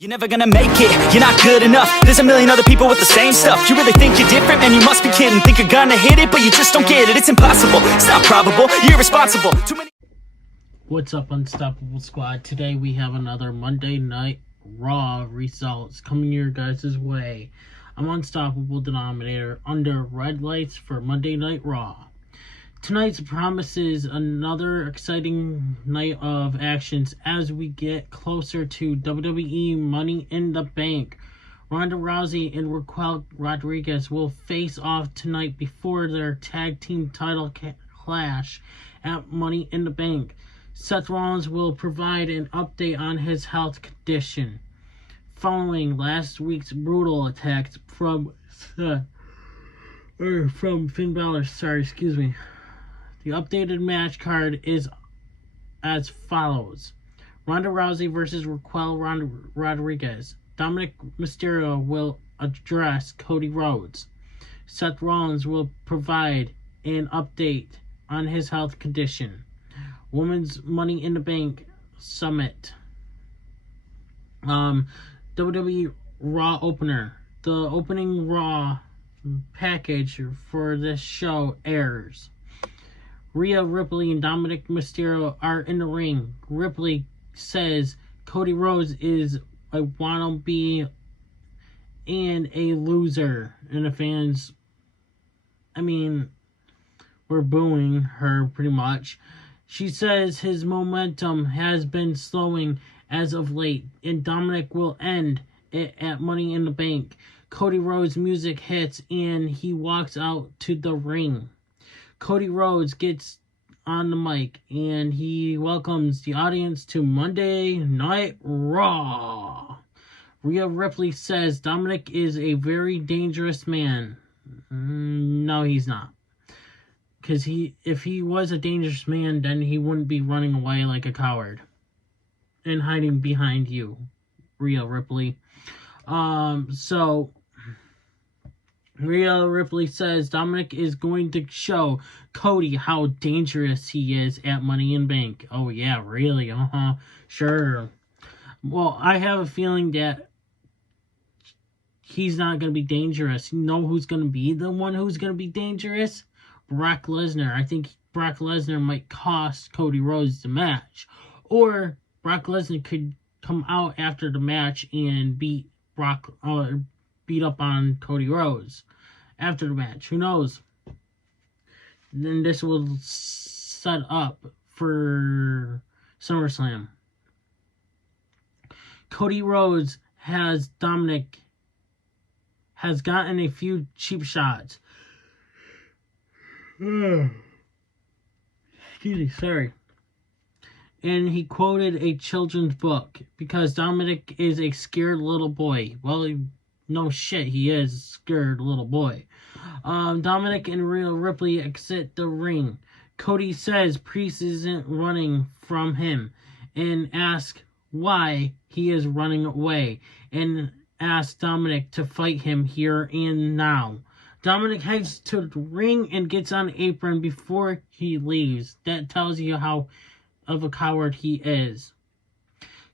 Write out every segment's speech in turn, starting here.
You're never gonna make it, you're not good enough. There's a million other people with the same stuff. You really think you're different? Man, you must be kidding. Think you're gonna hit it, but you just don't get it. It's impossible, it's not probable, you're irresponsible. Too many. What's up, Unstoppable Squad? Today we have another Monday Night Raw results coming your guys' way. I'm Unstoppable Denominator under red lights for Monday Night Raw. Tonight's promises another exciting night of actions as we get closer to WWE Money in the Bank. Ronda Rousey and Raquel Rodriguez will face off tonight before their tag team title clash at Money in the Bank. Seth Rollins will provide an update on his health condition following last week's brutal attacks from Finn Balor. The updated match card is as follows: Ronda Rousey versus Raquel Rodriguez. Dominic Mysterio will address Cody Rhodes. Seth Rollins will provide an update on his health condition. Women's Money in the Bank Summit. WWE Raw opener. The opening Raw package for this show airs. Rhea Ripley and Dominic Mysterio are in the ring. Ripley says Cody Rhodes is a wannabe and a loser. And the fans, we're booing her pretty much. She says his momentum has been slowing as of late, and Dominic will end it at Money in the Bank. Cody Rhodes' music hits, and he walks out to the ring. Cody Rhodes gets on the mic, and he welcomes the audience to Monday Night Raw. Rhea Ripley says Dominic is a very dangerous man. No, he's not. Because if he was a dangerous man, then he wouldn't be running away like a coward and hiding behind you, Rhea Ripley. Rhea Ripley says Dominic is going to show Cody how dangerous he is at Money in Bank. Oh yeah, really? Sure. Well, I have a feeling that he's not going to be dangerous. You know who's going to be the one who's going to be dangerous? Brock Lesnar. I think Brock Lesnar might cost Cody Rhodes the match. Or Brock Lesnar could come out after the match and beat up on Cody Rhodes after the match. Who knows? Then this will set up for SummerSlam. Cody Rhodes has gotten a few cheap shots. Excuse me, sorry. And he quoted a children's book because Dominic is a scared little boy. Well, no shit, he is a scared little boy. Dominic and Rhea Ripley exit the ring. Cody says Priest isn't running from him and asks why he is running away and asks Dominic to fight him here and now. Dominic heads to the ring and gets on the apron before he leaves. That tells you how of a coward he is.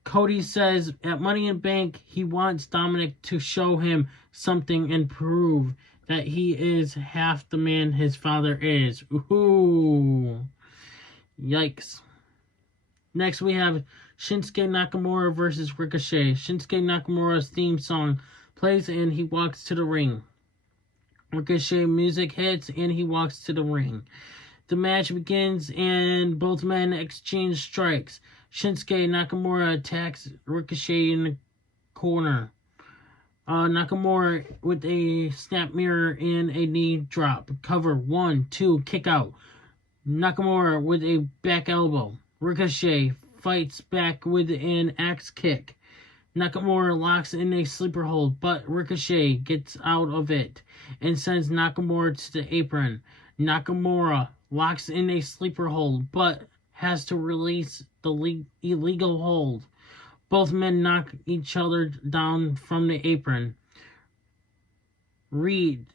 Cody says at Money in Bank he wants Dominic to show him something and prove that he is half the man his father is. Ooh. Yikes. Next we have Shinsuke Nakamura versus Ricochet. Shinsuke Nakamura's theme song plays and he walks to the ring. Ricochet music hits and he walks to the ring. The match begins and both men exchange strikes. Shinsuke Nakamura attacks Ricochet in the corner. Nakamura with a snap mirror and a knee drop. Cover 1, 2, kick out. Nakamura with a back elbow. Ricochet fights back with an axe kick. Nakamura locks in a sleeper hold, but Ricochet gets out of it and sends Nakamura to the apron. Nakamura locks in a sleeper hold, but has to release the illegal hold. Both men knock each other down from the apron. Reed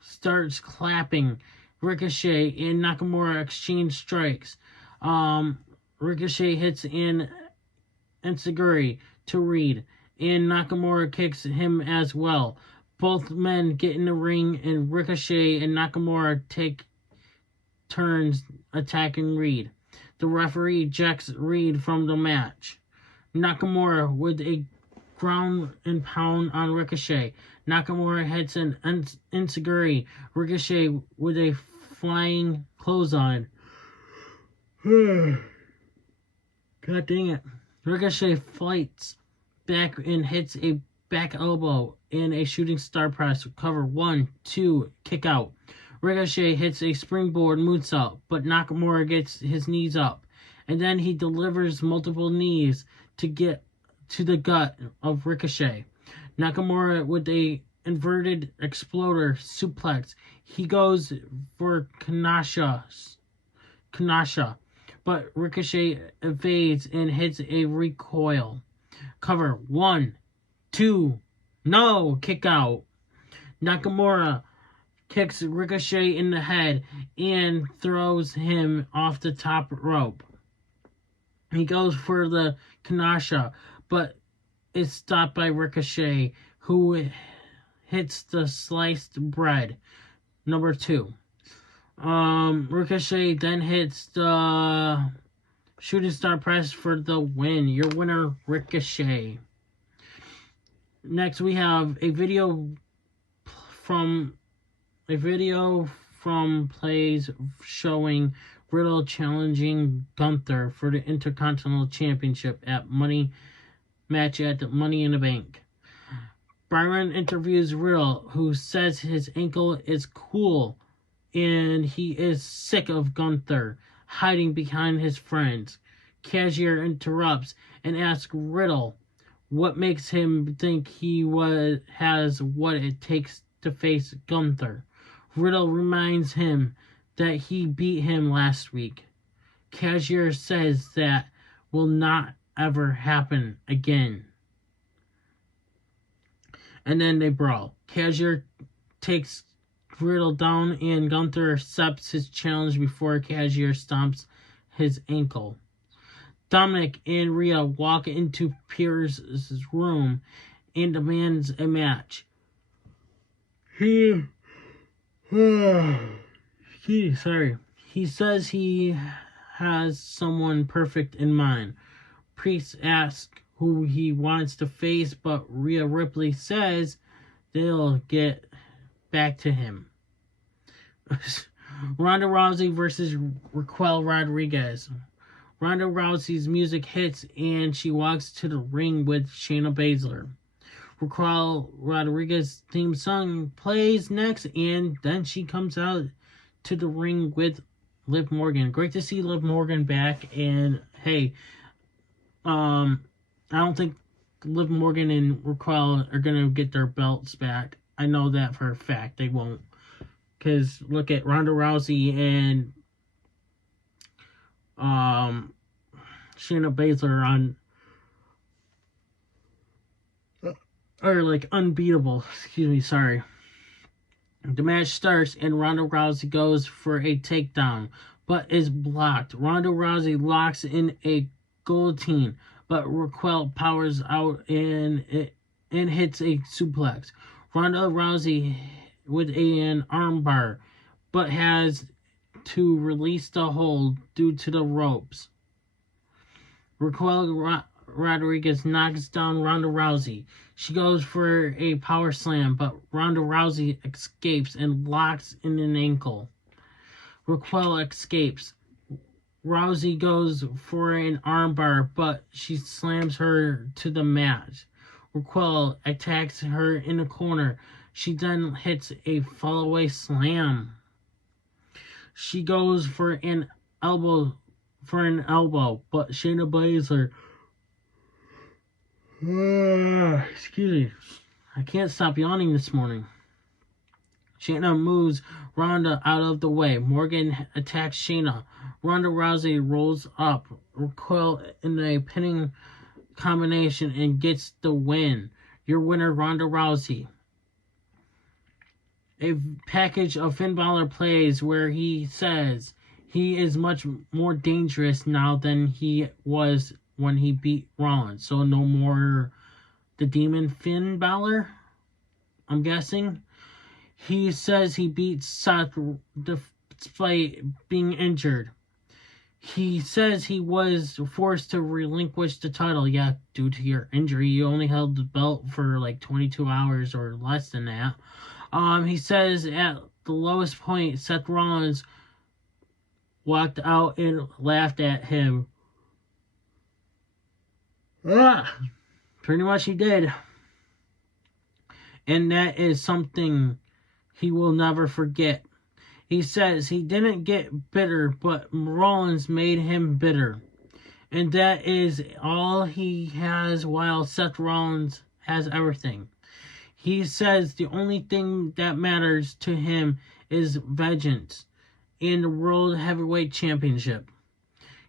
starts clapping. Ricochet and Nakamura exchange strikes. Ricochet hits an enziguri to Reed, and Nakamura kicks him as well. Both men get in the ring, and Ricochet and Nakamura take turns attacking Reed. The referee ejects Reed from the match. Nakamura with a ground and pound on Ricochet. Nakamura hits an enziguri. Ricochet with a flying clothesline. God dang it. Ricochet fights back and hits a back elbow and a shooting star press. Cover 1, 2, kick out. Ricochet hits a springboard moonsault, but Nakamura gets his knees up. And then he delivers multiple knees to get to the gut of Ricochet. Nakamura with a inverted exploder suplex. He goes for Kanasha, but Ricochet evades and hits a recoil. Cover 1, 2, no, kick out. Nakamura kicks Ricochet in the head and throws him off the top rope. He goes for the Kanasha, but is stopped by Ricochet, who hits the sliced bread. Number 2. Ricochet then hits the shooting star press for the win. Your winner, Ricochet. Next, we have a video from plays showing Riddle challenging Gunther for the Intercontinental Championship at Money in the Bank. Byron interviews Riddle, who says his ankle is cool and he is sick of Gunther hiding behind his friends. Cashier interrupts and asks Riddle what makes him think he has what it takes to face Gunther. Riddle reminds him that he beat him last week. Cashier says that will not ever happen again. And then they brawl. Cashier takes Riddle down and Gunther accepts his challenge before Cashier stomps his ankle. Dominic and Rhea walk into Pierce's room and demands a match. He says he has someone perfect in mind. Priest asks who he wants to face, but Rhea Ripley says they'll get back to him. Ronda Rousey versus Raquel Rodriguez. Ronda Rousey's music hits and she walks to the ring with Shayna Baszler. Raquel Rodriguez's theme song plays next, and then she comes out to the ring with Liv Morgan. Great to see Liv Morgan back, and hey, I don't think Liv Morgan and Raquel are going to get their belts back. I know that for a fact. They won't. Because look at Ronda Rousey and Shayna Baszler are like unbeatable. Excuse me, sorry. The match starts and Ronda Rousey goes for a takedown, but is blocked. Ronda Rousey locks in a guillotine, but Raquel powers out and hits a suplex. Ronda Rousey with an armbar, but has to release the hold due to the ropes. Raquel Rodriguez knocks down Ronda Rousey. She goes for a power slam, but Ronda Rousey escapes and locks in an ankle. Raquel escapes. Rousey goes for an armbar, but she slams her to the mat. Raquel attacks her in the corner. She then hits a fallaway slam. She goes for an elbow, but Shayna Baszler, excuse me, I can't stop yawning this morning. Shayna moves Ronda out of the way. Morgan attacks Shayna. Ronda Rousey rolls up Raquel in a pinning combination and gets the win. Your winner, Ronda Rousey. A package of Finn Balor plays where he says he is much more dangerous now than he was when he beat Rollins. So no more the Demon Finn Balor, I'm guessing. He says he beat Seth despite being injured. He says he was forced to relinquish the title. Yeah, due to your injury, you only held the belt for like 22 hours or less than that. He says at the lowest point, Seth Rollins walked out and laughed at him. Pretty much he did. And that is something he will never forget. He says he didn't get bitter, but Rollins made him bitter. And that is all he has, while Seth Rollins has everything. He says the only thing that matters to him is vengeance and the World Heavyweight Championship.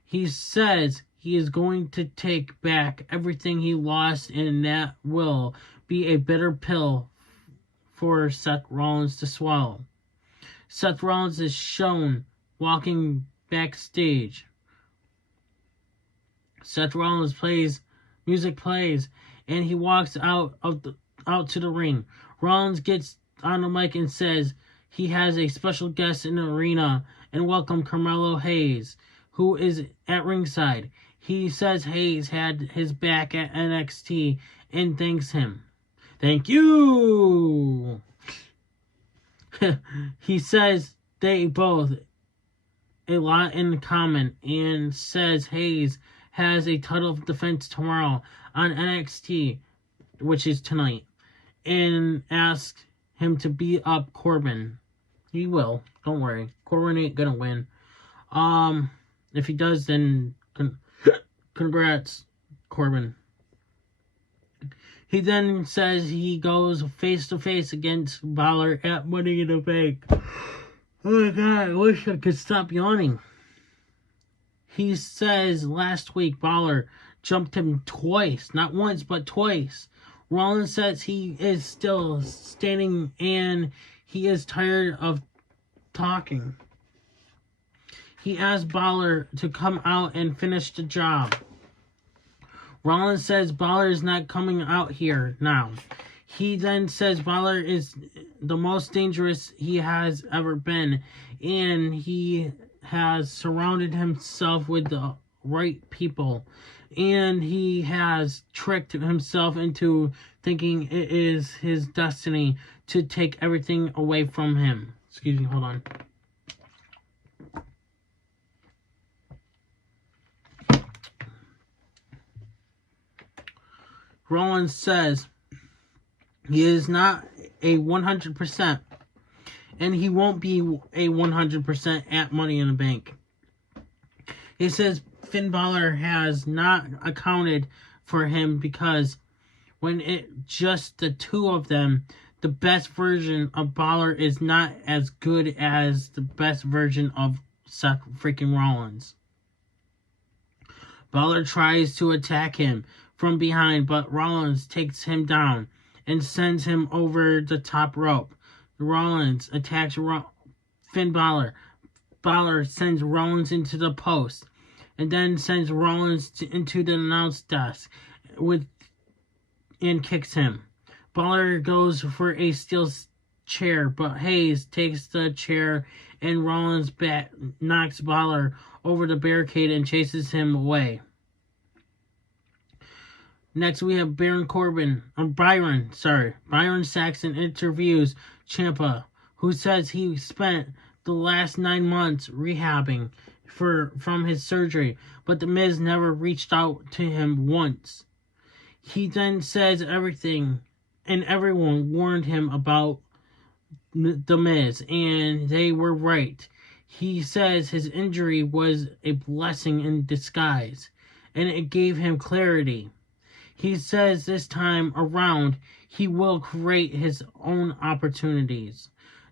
He says he is going to take back everything he lost, and that will be a bitter pill for Seth Rollins to swallow. Seth Rollins is shown walking backstage. Seth Rollins music plays, and he walks out to the ring. Rollins gets on the mic and says he has a special guest in the arena and welcome Carmelo Hayes, who is at ringside. He says Hayes had his back at NXT and thanks him. Thank you! He says they both a lot in common and says Hayes has a title defense tomorrow on NXT, which is tonight, and asks him to beat up Corbin. He will. Don't worry. Corbin ain't gonna win. If he does, then congrats, Corbin. He then says he goes face to face against Balor at Money in the Bank. Oh my god, I wish I could stop yawning. He says last week Balor jumped him twice. Not once, but twice. Rollins says he is still standing and he is tired of talking. He asked Balor to come out and finish the job. Rollins says Balor is not coming out here now. He then says Balor is the most dangerous he has ever been, and he has surrounded himself with the right people, and he has tricked himself into thinking it is his destiny to take everything away from him. Excuse me, hold on. Rollins says he is not a 100%, and he won't be a 100% at Money in the Bank. He says Finn Balor has not accounted for him because when it just the two of them, the best version of Balor is not as good as the best version of Seth freaking Rollins. Balor tries to attack him from behind, but Rollins takes him down and sends him over the top rope. Rollins attacks Finn Balor. Balor sends Rollins into the post and then sends Rollins into the announce desk and kicks him. Balor goes for a steel chair, but Hayes takes the chair and Rollins knocks Balor over the barricade and chases him away. Next, we have Byron Saxton interviews Ciampa, who says he spent the last 9 months rehabbing from his surgery, but The Miz never reached out to him once. He then says everyone warned him about The Miz, and they were right. He says his injury was a blessing in disguise, and it gave him clarity. He says this time around, he will create his own opportunities.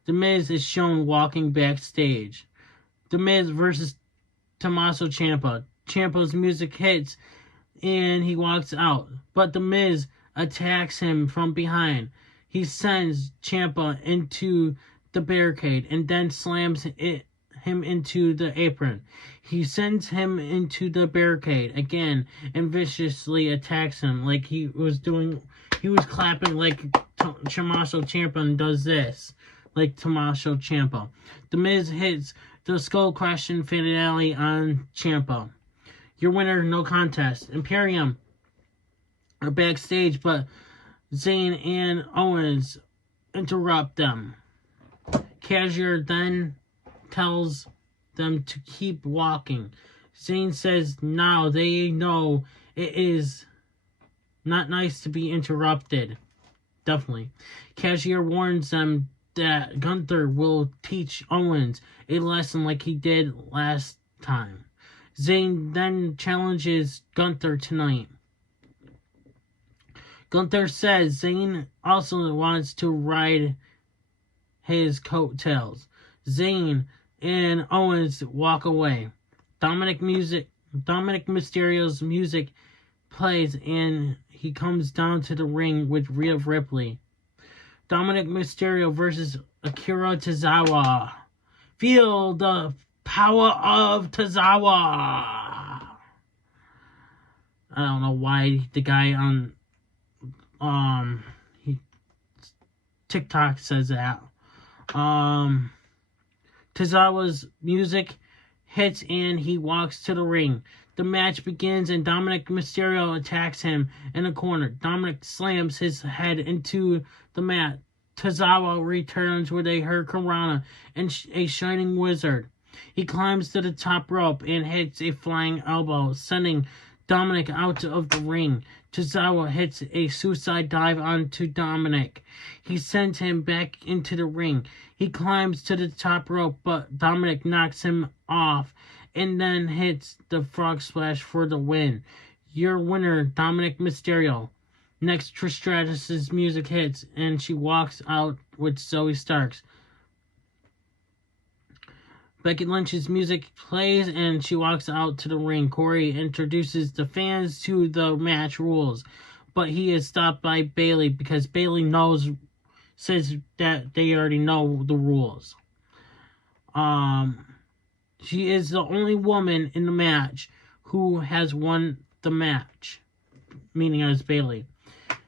The Miz is shown walking backstage. The Miz versus Tommaso Ciampa. Ciampa's music hits, and he walks out. But The Miz attacks him from behind. He sends Ciampa into the barricade, and then slams him into the apron. He sends him into the barricade again and viciously attacks him like he was doing he was clapping like Tommaso Ciampa does this. Like Tommaso Ciampa. The Miz hits the skull crushing finale on Ciampa. Your winner, no contest. Imperium are backstage, but Zayn and Owens interrupt them. Cashier then tells them to keep walking. Zayn says now they know it is not nice to be interrupted. Definitely. Cashier warns them that Gunther will teach Owens a lesson like he did last time. Zayn then challenges Gunther tonight. Gunther says Zayn also wants to ride his coattails. Zayn and Owens walk away. Dominic Mysterio's music plays and he comes down to the ring with Rhea Ripley. Dominic Mysterio versus Akira Tozawa. Feel the power of Tozawa. I don't know why the guy on TikTok says that. Tozawa's music hits and he walks to the ring. The match begins and Dominic Mysterio attacks him in a corner. Dominic slams his head into the mat. Tozawa returns with a Hurricanrana and a Shining Wizard. He climbs to the top rope and hits a flying elbow, sending Dominic out of the ring. Tozawa hits a suicide dive onto Dominic. He sends him back into the ring. He climbs to the top rope, but Dominic knocks him off and then hits the frog splash for the win. Your winner, Dominic Mysterio. Next, Trish Stratus's music hits and she walks out with Zoe Starks. Becky Lynch's music plays and she walks out to the ring. Corey introduces the fans to the match rules, but he is stopped by Bayley because Bayley says that they already know the rules. She is the only woman in the match who has won the match, meaning as Bayley.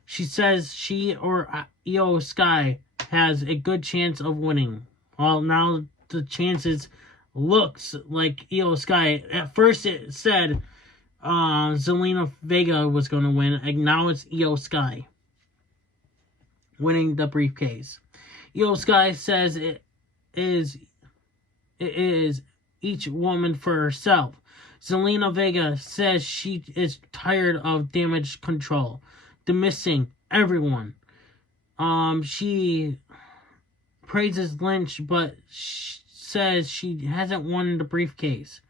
She says she or Io Sky has a good chance of winning. Well, now the chances looks like Io Sky. At first it said Zelina Vega was going to win, and now it's Io Sky winning the briefcase. Io Sky says it is each woman for herself. Zelina Vega says she is tired of damage control, dismissing everyone. She praises Lynch, but says she hasn't won the briefcase.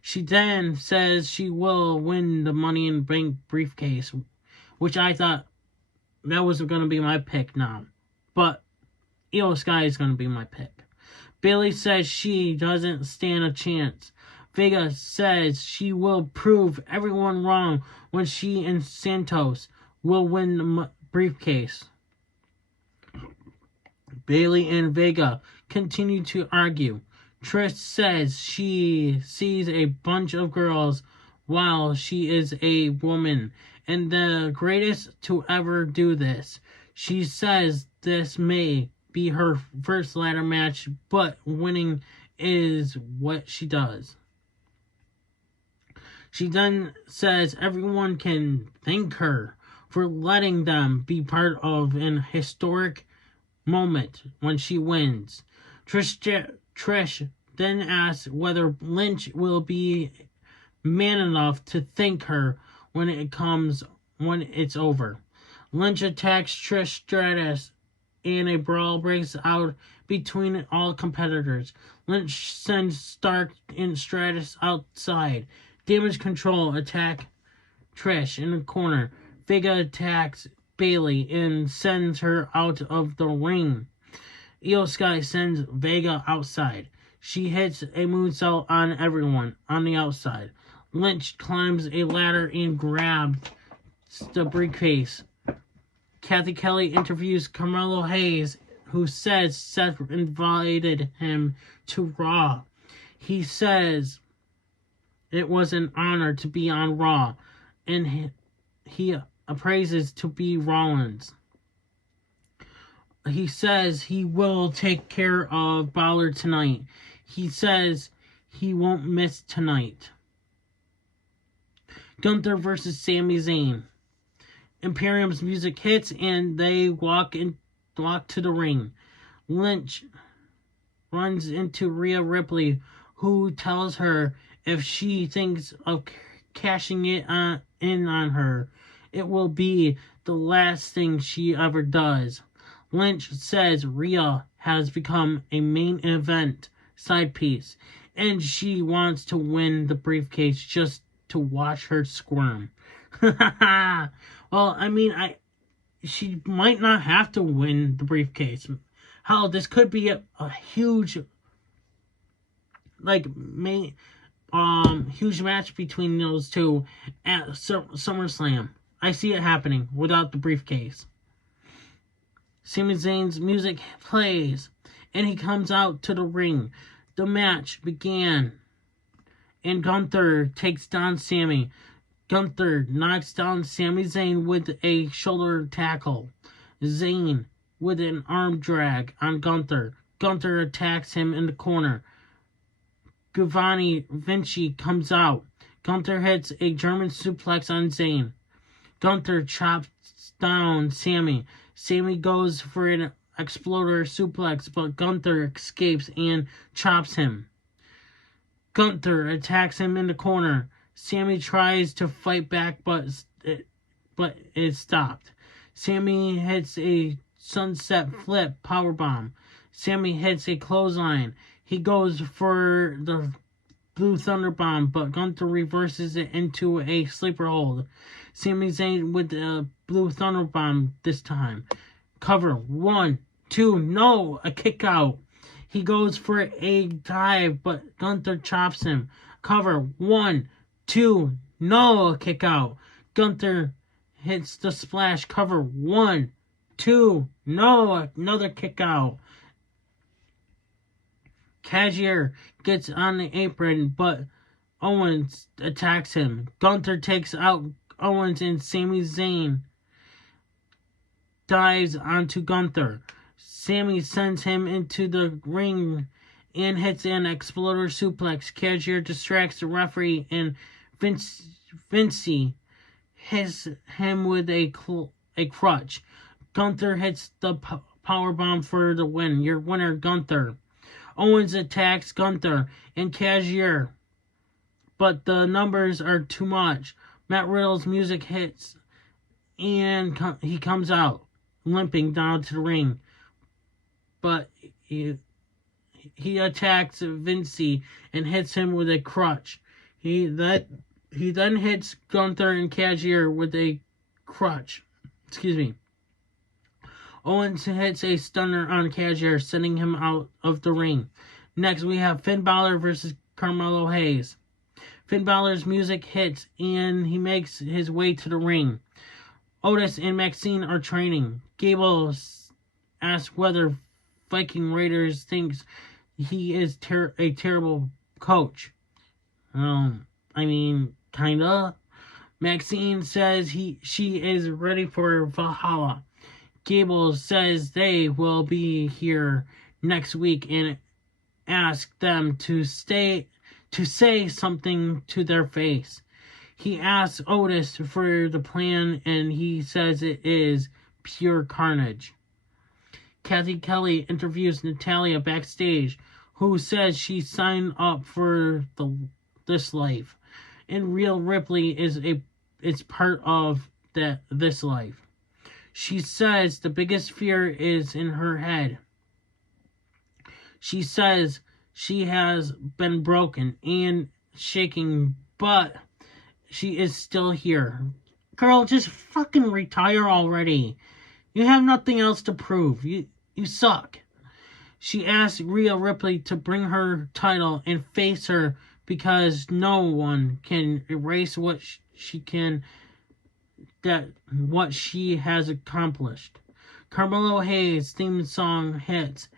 She then says she will win the Money in the Bank briefcase, which I thought that was going to be my pick now. But Io Sky is going to be my pick. Bayley says she doesn't stand a chance. Vega says she will prove everyone wrong when she and Santos will win the briefcase. Bayley and Vega continue to argue. Trish says she sees a bunch of girls while she is a woman and the greatest to ever do this. She says this may be her first ladder match, but winning is what she does. She then says everyone can thank her for letting them be part of an historic moment when she wins. Trish then asks whether Lynch will be man enough to thank her when it's over. Lynch attacks Trish Stratus and a brawl breaks out between all competitors. Lynch sends Stark and Stratus outside. Damage Control attack Trish in the corner. Vega attacks Bayley and sends her out of the ring. Io Sky sends Vega outside. She hits a moonsault on everyone on the outside. Lynch climbs a ladder and grabs the briefcase. Kathy Kelly interviews Carmelo Hayes, who says Seth invited him to Raw. He says it was an honor to be on Raw, and he praises to B. Rollins. He says he will take care of Balor tonight. He says he won't miss tonight. Gunther versus Sami Zayn. Imperium's music hits and they walk to the ring. Lynch runs into Rhea Ripley, who tells her if she thinks of cashing it in on her, it will be the last thing she ever does. Lynch says Rhea has become a main event side piece, and she wants to win the briefcase just to watch her squirm. Well, I mean, she might not have to win the briefcase. Hell, this could be a huge, huge match between those two at SummerSlam. I see it happening without the briefcase. Sami Zayn's music plays, and he comes out to the ring. The match began, and Gunther takes down Sami. Gunther knocks down Sami Zayn with a shoulder tackle. Zayn with an arm drag on Gunther. Gunther attacks him in the corner. Giovanni Vinci comes out. Gunther hits a German suplex on Zayn. Gunther chops down Sami. Sami goes for an exploder suplex, but Gunther escapes and chops him. Gunther attacks him in the corner. Sami tries to fight back, but is stopped. Sami hits a sunset flip powerbomb. Sami hits a clothesline. He goes for the Blue Thunder Bomb, but Gunther reverses it into a sleeper hold. Sami Zayn with the Blue Thunder Bomb this time. Cover. 1, 2, no! A kick out. He goes for a dive, but Gunther chops him. Cover. 1, 2, no! A kick out. Gunther hits the splash. Cover. 1, 2, no! Another kick out. Cashier gets on the apron, but Owens attacks him. Gunther takes out Owens, and Sami Zayn dives onto Gunther. Sami sends him into the ring and hits an exploder suplex. Cashier distracts the referee, and Vinci hits him with a crutch. Gunther hits the powerbomb for the win. Your winner, Gunther. Owens attacks Gunther and Cashier, but the numbers are too much. Matt Riddle's music hits, and he comes out, limping down to the ring. But he attacks Vinci and hits him with a crutch. He then hits Gunther and Cashier with a crutch. Excuse me. Owens hits a stunner on Cashier, sending him out of the ring. Next, we have Finn Balor versus Carmelo Hayes. Finn Balor's music hits, and he makes his way to the ring. Otis and Maxine are training. Gable asks whether Viking Raiders thinks he is a terrible coach. I mean, kinda. Maxine says she is ready for Valhalla. Gable says they will be here next week and ask them to say something to their face. He asks Otis for the plan, and he says it is pure carnage. Kathy Kelly interviews Natalia backstage, who says she signed up for this life, and Rhea Ripley is part of this life. She says the biggest fear is in her head. She says she has been broken and shaking, but she is still here. Girl, just fucking retire already. You have nothing else to prove. You suck. She asks Rhea Ripley to bring her title and face her because no one can erase what she has accomplished. Carmelo Hayes' theme song hits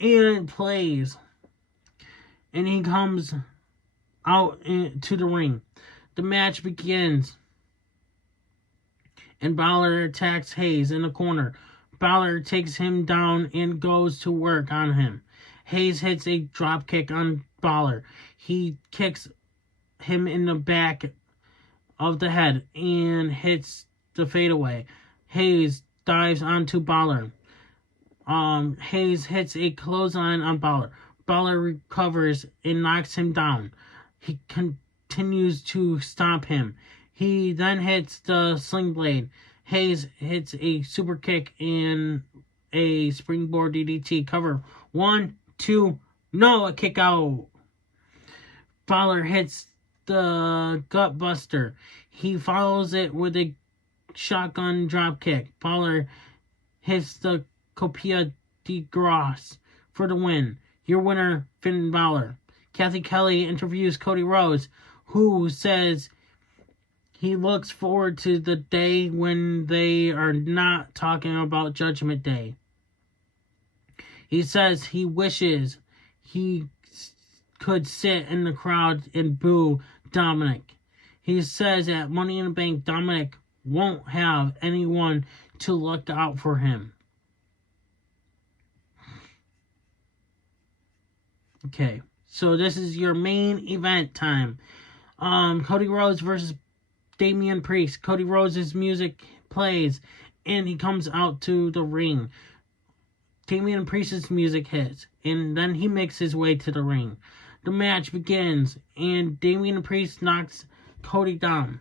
and plays, and he comes out to the ring. The match begins, and Balor attacks Hayes in the corner. Balor takes him down and goes to work on him. Hayes hits a drop kick on Balor. He kicks him in the back of the head and hits the fadeaway. Hayes dives onto Balor. Hayes hits a clothesline on Balor. Balor recovers and knocks him down. He continues to stomp him. He then hits the sling blade. Hayes hits a super kick and a springboard DDT. Cover. 1, 2, no, a kick out. Balor hits the gut buster. He follows it with a shotgun drop kick. Balor hits the Copia de Grace for the win. Your winner, Finn Balor. Kathy Kelly interviews Cody Rhodes, who says he looks forward to the day when they are not talking about Judgment Day. He says he wishes he could sit in the crowd and boo Dominic. He says at Money in the Bank, Dominic won't have anyone to look out for him. Okay, so this is your main event time. Cody Rhodes versus Damian Priest. Cody Rhodes' music plays and he comes out to the ring. Damian Priest's music hits and then he makes his way to the ring. The match begins and Damian Priest knocks Cody down.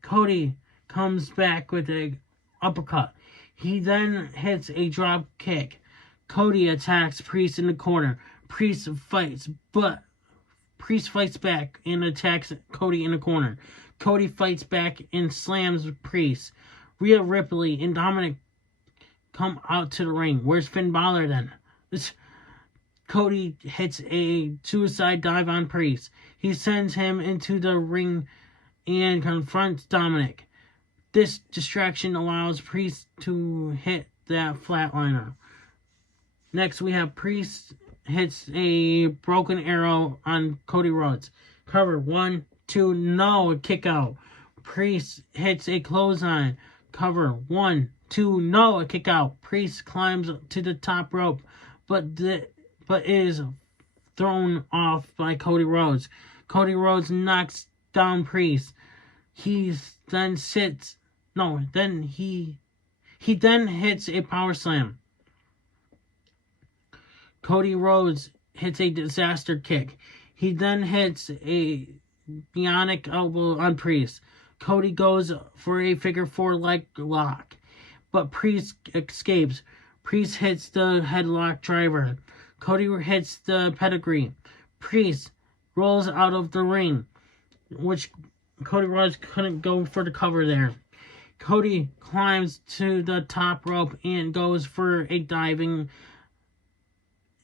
Cody comes back with an uppercut. He then hits a drop kick. Cody attacks Priest in the corner. Priest fights back and attacks Cody in the corner. Cody fights back and slams Priest. Rhea Ripley and Dominic come out to the ring. Where's Finn Balor then? Cody hits a suicide dive on Priest. He sends him into the ring and confronts Dominic. This distraction allows Priest to hit that flatliner. Next we have Priest hits a broken arrow on Cody Rhodes. Cover. 1, 2, no, a kick out. Priest hits a clothesline. Cover. 1, 2, no, a kick out. Priest climbs to the top rope, but is thrown off by Cody Rhodes. Cody Rhodes knocks down Priest. He then hits a power slam. Cody Rhodes hits a disaster kick. He then hits a bionic elbow on Priest. Cody goes for a figure 4 leg lock, but Priest escapes. Priest hits the headlock driver. Cody hits the pedigree. Priest rolls out of the ring, which Cody Rhodes couldn't go for the cover there. Cody climbs to the top rope and goes for a diving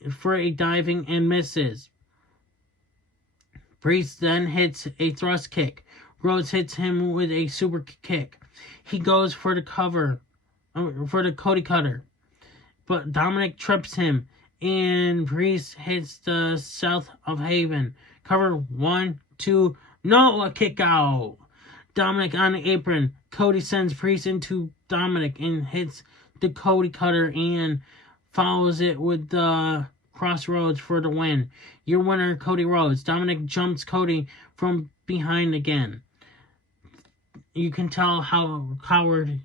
and misses. Priest then hits a thrust kick. Rhodes hits him with a super kick. He goes for the cover, for the Cody cutter, but Dominic trips him and Priest hits the South of Haven. Cover. 1, 2, no, a kick out. Dominic on the apron. Cody sends Priest into Dominic and hits the Cody cutter and follows it with the Crossroads for the win. Your winner, Cody Rhodes. Dominic jumps Cody from behind again. You can tell how coward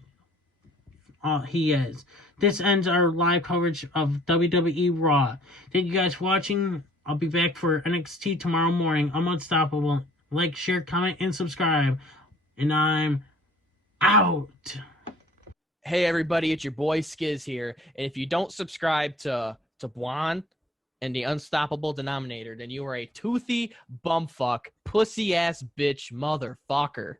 he is. This ends our live coverage of WWE Raw. Thank you guys for watching. I'll be back for NXT tomorrow morning. I'm unstoppable. Like, share, comment, and subscribe. And I'm out. Hey everybody, it's your boy Skiz here. And if you don't subscribe to Blonde and the Unstoppable Denominator, then you are a toothy bumfuck, pussy ass bitch motherfucker.